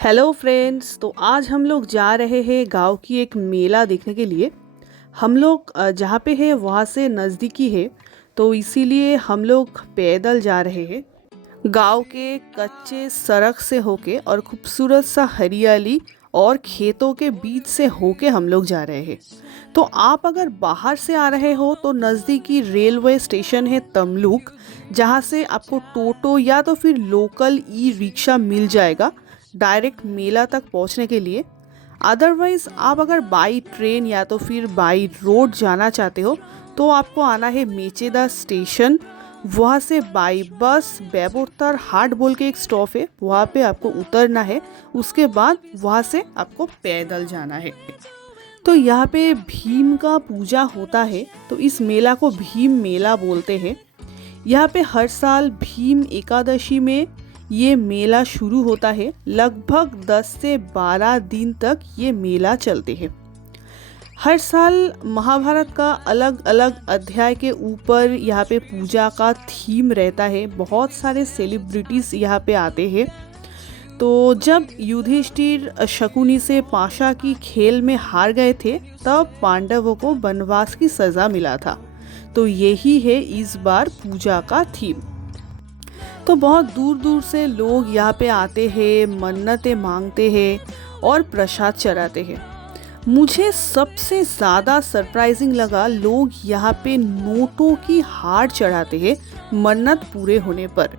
Hello friends. तो आज हम लोग जा रहे हैं गांव की एक मेला देखने के लिए। हम लोग जहाँ पे है वहाँ से नज़दीकी है, तो इसीलिए हम लोग पैदल जा रहे हैं। गांव के कच्चे सड़क से होके और खूबसूरत सा हरियाली और खेतों के बीच से होके हम लोग जा रहे हैं। तो आप अगर बाहर से आ रहे हो तो नज़दीकी रेलवे स्टेशन है तमलुक, जहाँ से आपको टोटो या तो फिर लोकल ई रिक्शा मिल जाएगा डायरेक्ट मेला तक पहुँचने के लिए। अदरवाइज़ आप अगर बाई ट्रेन या तो फिर बाई रोड जाना चाहते हो तो आपको आना है मेचेदा स्टेशन। वहाँ से बाई बस बेबोरतर हाट बोल के एक स्टॉप है, वहाँ पे आपको उतरना है। उसके बाद वहाँ से आपको पैदल जाना है। तो यहाँ पे भीम का पूजा होता है, तो इस मेला को भीम मेला बोलते हैं। यहाँ पे हर साल भीम एकादशी में ये मेला शुरू होता है। लगभग 10 से 12 दिन तक ये मेला चलते हैं। हर साल महाभारत का अलग अलग अध्याय के ऊपर यहाँ पे पूजा का थीम रहता है। बहुत सारे सेलिब्रिटीज़ यहाँ पे आते हैं। तो जब युधिष्ठिर शकुनी से पाशा की खेल में हार गए थे, तब पांडवों को वनवास की सज़ा मिला था। तो यही है इस बार पूजा का थीम। तो बहुत दूर दूर से लोग यहाँ पे आते हैं, मन्नतें मांगते हैं और प्रसाद चढ़ाते हैं। मुझे सबसे ज़्यादा सरप्राइजिंग लगा, लोग यहाँ पे नोटों की हार चढ़ाते हैं मन्नत पूरे होने पर।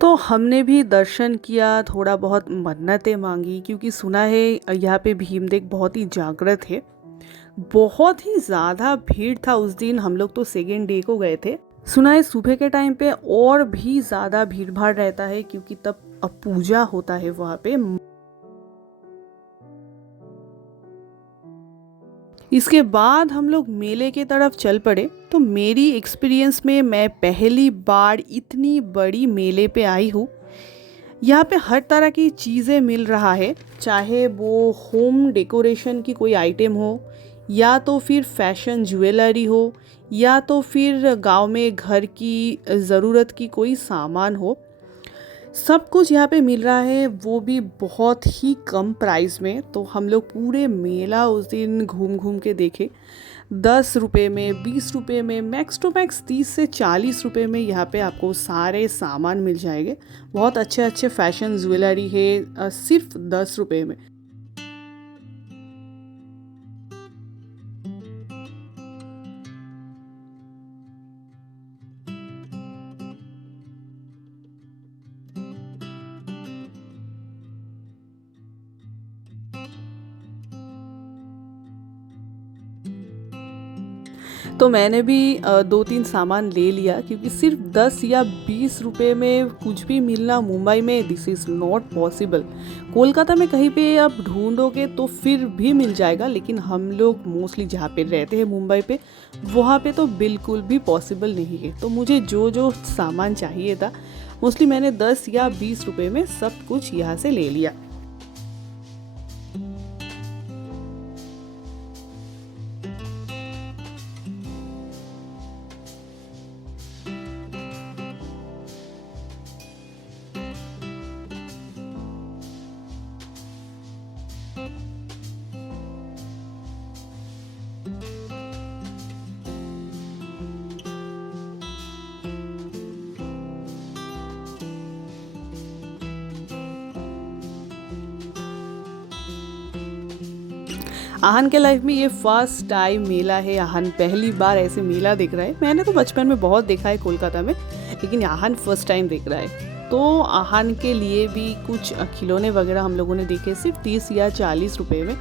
तो हमने भी दर्शन किया, थोड़ा बहुत मन्नतें मांगी, क्योंकि सुना है यहाँ पे भीमदेव बहुत ही जागृत है। बहुत ही ज़्यादा भीड़ था उस दिन। हम लोग तो सेकेंड डे को गए थे। सुना है सुबह के टाइम पे और भी ज़्यादा भीड़ भाड़ रहता है, क्योंकि तब अब पूजा होता है वहाँ पे। इसके बाद हम लोग मेले के तरफ चल पड़े। तो मेरी एक्सपीरियंस में मैं पहली बार इतनी बड़ी मेले पे आई हूँ। यहाँ पे हर तरह की चीज़ें मिल रहा है, चाहे वो होम डेकोरेशन की कोई आइटम हो, या तो फिर फैशन ज्वेलरी हो, या तो फिर गांव में घर की ज़रूरत की कोई सामान हो। सब कुछ यहाँ पे मिल रहा है, वो भी बहुत ही कम प्राइस में। तो हम लोग पूरे मेला उस दिन घूम घूम के देखे। 10 रुपये में, 20 रुपये में, मैक्स टू मैक्स 30 से 40 रुपये में यहाँ पे आपको सारे सामान मिल जाएंगे। बहुत अच्छे अच्छे फैशन ज्वेलरी है सिर्फ 10 रुपये में। तो मैंने भी 2-3 सामान ले लिया, क्योंकि सिर्फ 10 या 20 रुपये में कुछ भी मिलना मुंबई में this is not possible. Kolkata में कहीं पे आप ढूंढोगे तो फिर भी मिल जाएगा, लेकिन हम लोग मोस्टली जहाँ पे रहते हैं मुंबई पे, वहाँ पे तो बिल्कुल भी पॉसिबल नहीं है। तो मुझे जो जो सामान चाहिए था मोस्टली मैंने 10 या 20 रुपये में सब कुछ यहाँ से ले लिया। आहन के लाइफ में ये फर्स्ट टाइम मेला है। आहन पहली बार ऐसे मेला देख रहा है। मैंने तो बचपन में बहुत देखा है कोलकाता में, लेकिन आहन फर्स्ट टाइम देख रहा है। तो आहन के लिए भी कुछ खिलौने वगैरह हम लोगों ने देखे, सिर्फ 30 या 40 रुपये में।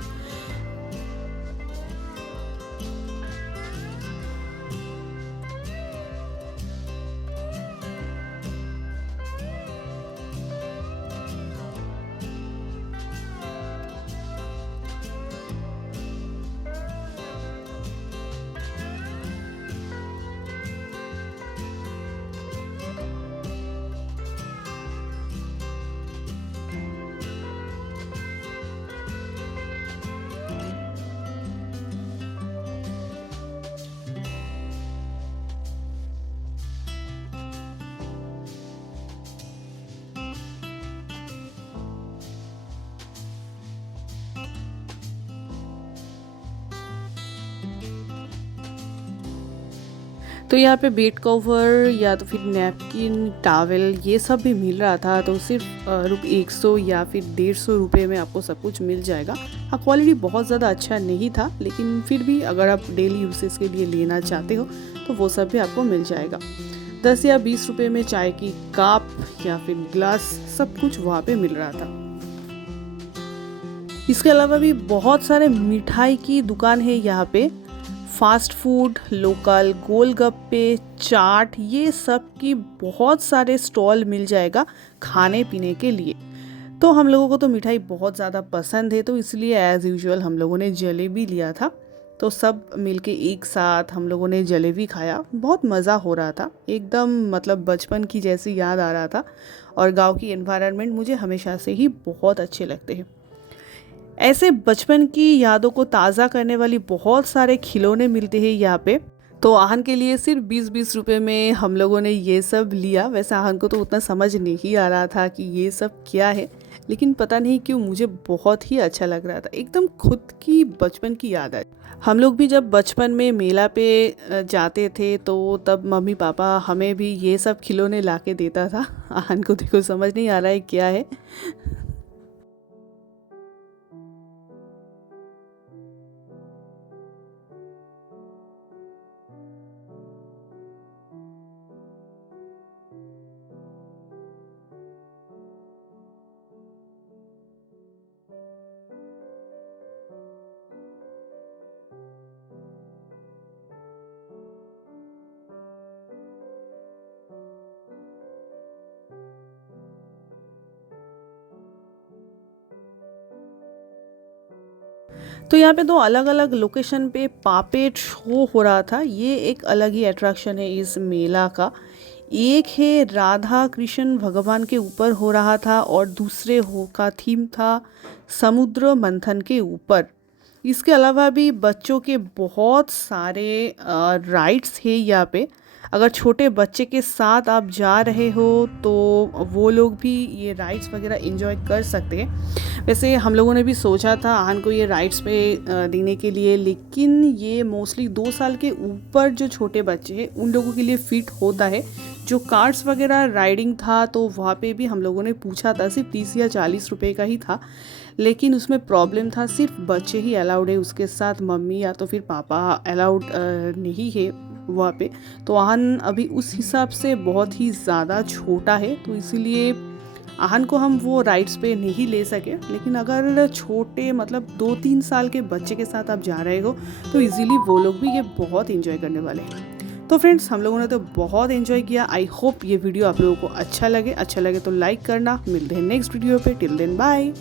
तो यहाँ पे बेड कवर या तो फिर नैपकिन, टॉवेल ये सब भी मिल रहा था। तो सिर्फ 100 या फिर 150 रुपये में आपको सब कुछ मिल जाएगा। हाँ, क्वालिटी बहुत ज़्यादा अच्छा नहीं था, लेकिन फिर भी अगर आप डेली यूसेज के लिए लेना चाहते हो तो वो सब भी आपको मिल जाएगा। 10 या 20 रुपये में चाय की कप या फिर ग्लास सब कुछ वहाँ पे मिल रहा था। इसके अलावा भी बहुत सारे मिठाई की दुकान है यहाँ पे। फास्ट फूड, लोकल गोलगप्पे, चाट ये सब की बहुत सारे स्टॉल मिल जाएगा खाने पीने के लिए। तो हम लोगों को तो मिठाई बहुत ज़्यादा पसंद है, तो इसलिए एज़ यूजुअल हम लोगों ने जलेबी लिया था। तो सब मिलके एक साथ हम लोगों ने जलेबी खाया। बहुत मज़ा हो रहा था, एकदम मतलब बचपन की जैसी याद आ रहा था। और गांव की एनवायरनमेंट मुझे हमेशा से ही बहुत अच्छे लगते हैं। ऐसे बचपन की यादों को ताज़ा करने वाली बहुत सारे खिलौने मिलते हैं यहाँ पे। तो आहन के लिए सिर्फ 20-20 रुपये में हम लोगों ने ये सब लिया। वैसे आहन को तो उतना समझ नहीं आ रहा था कि ये सब क्या है, लेकिन पता नहीं क्यों मुझे बहुत ही अच्छा लग रहा था। एकदम खुद की बचपन की याद आई। हम लोग भी जब बचपन में मेला पे जाते थे तो तब मम्मी पापा हमें भी ये सब खिलौने ला के देता था। आहन को देखो समझ नहीं आ रहा है क्या है। तो यहाँ पे दो अलग अलग लोकेशन पे पापेट शो हो रहा था। ये एक अलग ही अट्रैक्शन है इस मेला का। एक है राधा कृष्ण भगवान के ऊपर हो रहा था और दूसरे हो का थीम था समुद्र मंथन के ऊपर। इसके अलावा भी बच्चों के बहुत सारे राइड्स है यहाँ पे। अगर छोटे बच्चे के साथ आप जा रहे हो तो वो लोग भी ये राइड्स वगैरह एंजॉय कर सकते हैं। वैसे हम लोगों ने भी सोचा था आहन को ये राइड्स पे देने के लिए, लेकिन ये मोस्टली 2 साल के ऊपर जो छोटे बच्चे हैं उन लोगों के लिए फिट होता है। जो कार्ड्स वगैरह राइडिंग था तो वहाँ पे भी हम लोगों ने पूछा था, सिर्फ 30 या 40 रुपए का ही था, लेकिन उसमें प्रॉब्लम था सिर्फ बच्चे ही अलाउड है, उसके साथ मम्मी या तो फिर पापा अलाउड नहीं है वहाँ पे। तो आहन अभी उस हिसाब से बहुत ही ज़्यादा छोटा है, तो इसीलिए आहन को हम वो राइड्स पे नहीं ले सके। लेकिन अगर छोटे मतलब 2-3 साल के बच्चे के साथ आप जा रहे हो तो इजीली वो लोग भी ये बहुत इंजॉय करने वाले हैं। तो फ्रेंड्स, हम लोगों ने तो बहुत एंजॉय किया। आई होप ये वीडियो आप लोगों को अच्छा लगे तो लाइक करना। मिलते हैं नेक्स्ट वीडियो पे। Till then bye.